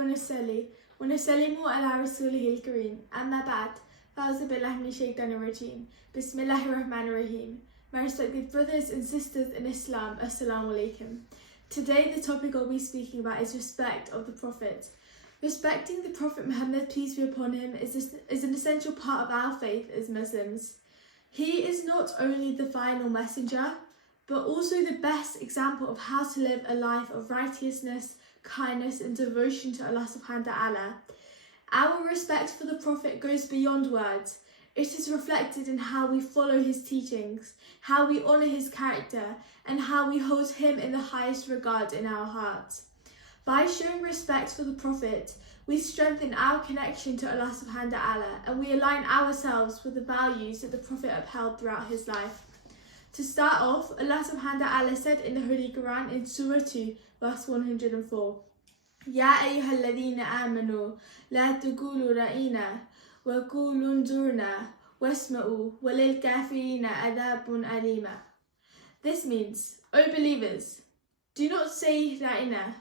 ونصلي ونسلم على رسوله الكريم أما بعد فأعوذ بالله من الشيطان الرجيم بسم الله الرحمن الرحيم. My respected brothers and sisters in Islam, Assalamu alaikum. Today the topic I'll be speaking about is respect of the Prophet. Respecting the Prophet Muhammad, peace be upon him, is an essential part of our faith as Muslims. He is not only the final messenger, but also the best example of how to live a life of righteousness, kindness and devotion to Allah subhanahu wa ta'ala. Our respect for the Prophet goes beyond words. It is reflected in how we follow his teachings, how we honour his character, and how we hold him in the highest regard in our hearts. By showing respect for the Prophet, we strengthen our connection to Allah subhanahu wa ta'ala, and we align ourselves with the values that the Prophet upheld throughout his life. To start off, Allah subhanahu wa ta'ala said in the Holy Quran in Surah 2, verse 104, يَا أَيُّهَا الَّذِينَ آمَنُوا لَا تَقُولُوا رَأَيْنَا وَقُولُوا انظُرْنَا وَاسْمَعُوا وَلِلْكَافِرِينَ عَذَابٌ أَلِيمٌ. This means, O believers, do not say ra'ina,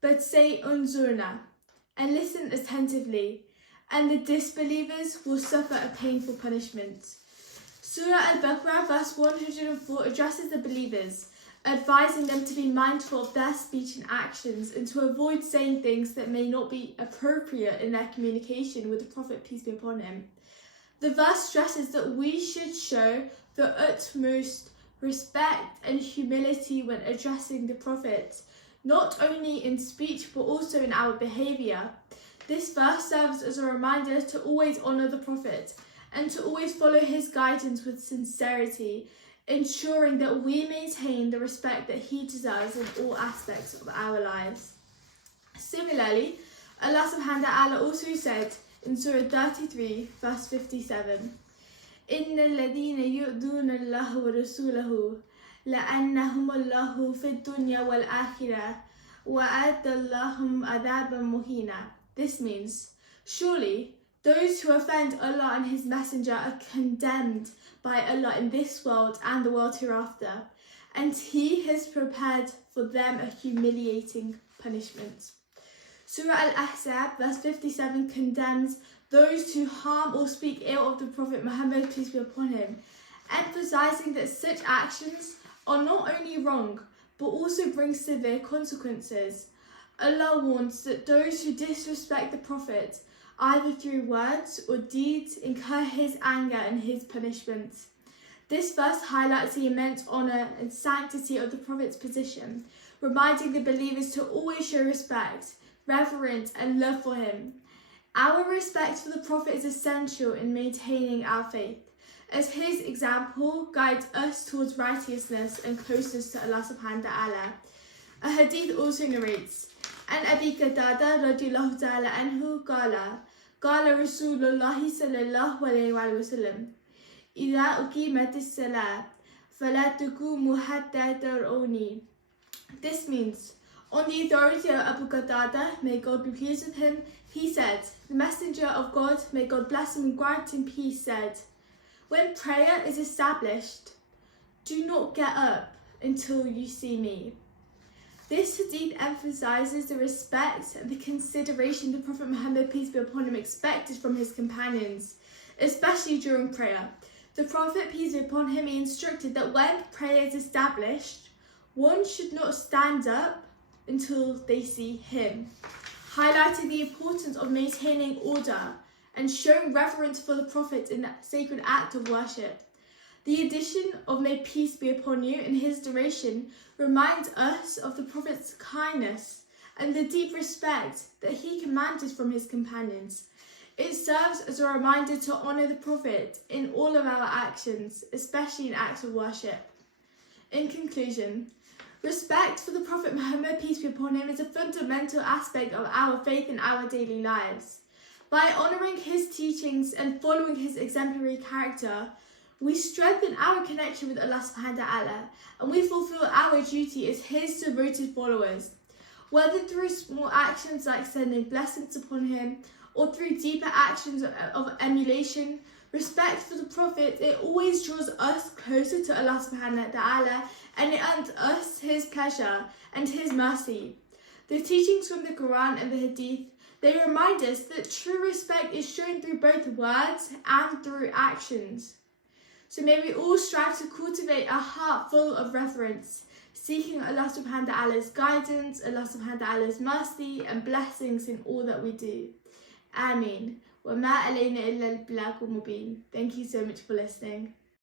but say unzurna, and listen attentively, and the disbelievers will suffer a painful punishment. Surah Al-Baqarah verse 104 addresses the believers, advising them to be mindful of their speech and actions and to avoid saying things that may not be appropriate in their communication with the Prophet, peace be upon him. The verse stresses that we should show the utmost respect and humility when addressing the Prophet, not only in speech but also in our behaviour. This verse serves as a reminder to always honour the Prophet and to always follow his guidance with sincerity, ensuring that we maintain the respect that he deserves in all aspects of our lives. Similarly, Allah subhanahu wa ta'ala also said in Surah 33 verse 57, إِنَّ الَّذِينَ يُؤْذُونَ اللَّهَ وَرَسُولَهُ لَأَنَّهُمُ اللَّهُ فِي الدُّنْيَا وَالْآخِرَةِ وَأَعَدَّ لَهُمْ عَذَابًا مُهِينًا. This means, surely those who offend Allah and his messenger are condemned by Allah in this world and the world hereafter, and he has prepared for them a humiliating punishment. Surah Al-Ahzab verse 57 condemns those who harm or speak ill of the Prophet Muhammad, peace be upon him, emphasizing that such actions are not only wrong but also bring severe consequences. Allah warns that those who disrespect the Prophet, either through words or deeds, incur his anger and his punishment. This verse highlights the immense honour and sanctity of the Prophet's position, reminding the believers to always show respect, reverence and love for him. Our respect for the Prophet is essential in maintaining our faith, as his example guides us towards righteousness and closeness to Allah subhanahu wa ta'ala. A hadith also narrates, عن أبي قتادة رضي الله تعالى عنه قال رسول الله صلى الله عليه وسلم إذا أقيمت الصلاة فلا تقوموا حتى تروني. This means, on the authority of Abu Qatada, may God be pleased with him, he said, the Messenger of God, may God bless him and grant him peace, said, when prayer is established, do not get up until you see me. This hadith emphasizes the respect and the consideration the Prophet Muhammad, peace be upon him, expected from his companions, especially during prayer. The Prophet, peace be upon him, instructed that when prayer is established, one should not stand up until they see him, highlighting the importance of maintaining order and showing reverence for the Prophet in that sacred act of worship. The addition of may peace be upon you in his duration reminds us of the Prophet's kindness and the deep respect that he commanded from his companions. It serves as a reminder to honour the Prophet in all of our actions, especially in acts of worship. In conclusion, respect for the Prophet Muhammad, peace be upon him, is a fundamental aspect of our faith in our daily lives. By honouring his teachings and following his exemplary character, we strengthen our connection with Allah subhanahu wa ta'ala, and we fulfill our duty as his devoted followers. Whether through small actions like sending blessings upon him, or through deeper actions of emulation, respect for the Prophet, it always draws us closer to Allah subhanahu wa ta'ala, and it earns us his pleasure and his mercy. The teachings from the Quran and the Hadith, they remind us that true respect is shown through both words and through actions. So may we all strive to cultivate a heart full of reverence, seeking Allah subhanahu wa ta'ala's guidance, Allah subhanahu wa ta'ala's mercy and blessings in all that we do. Ameen. وَمَا عَلَيْنَا إِلَّا الْبَلَاغُ الْمُبِينُ. Thank you so much for listening.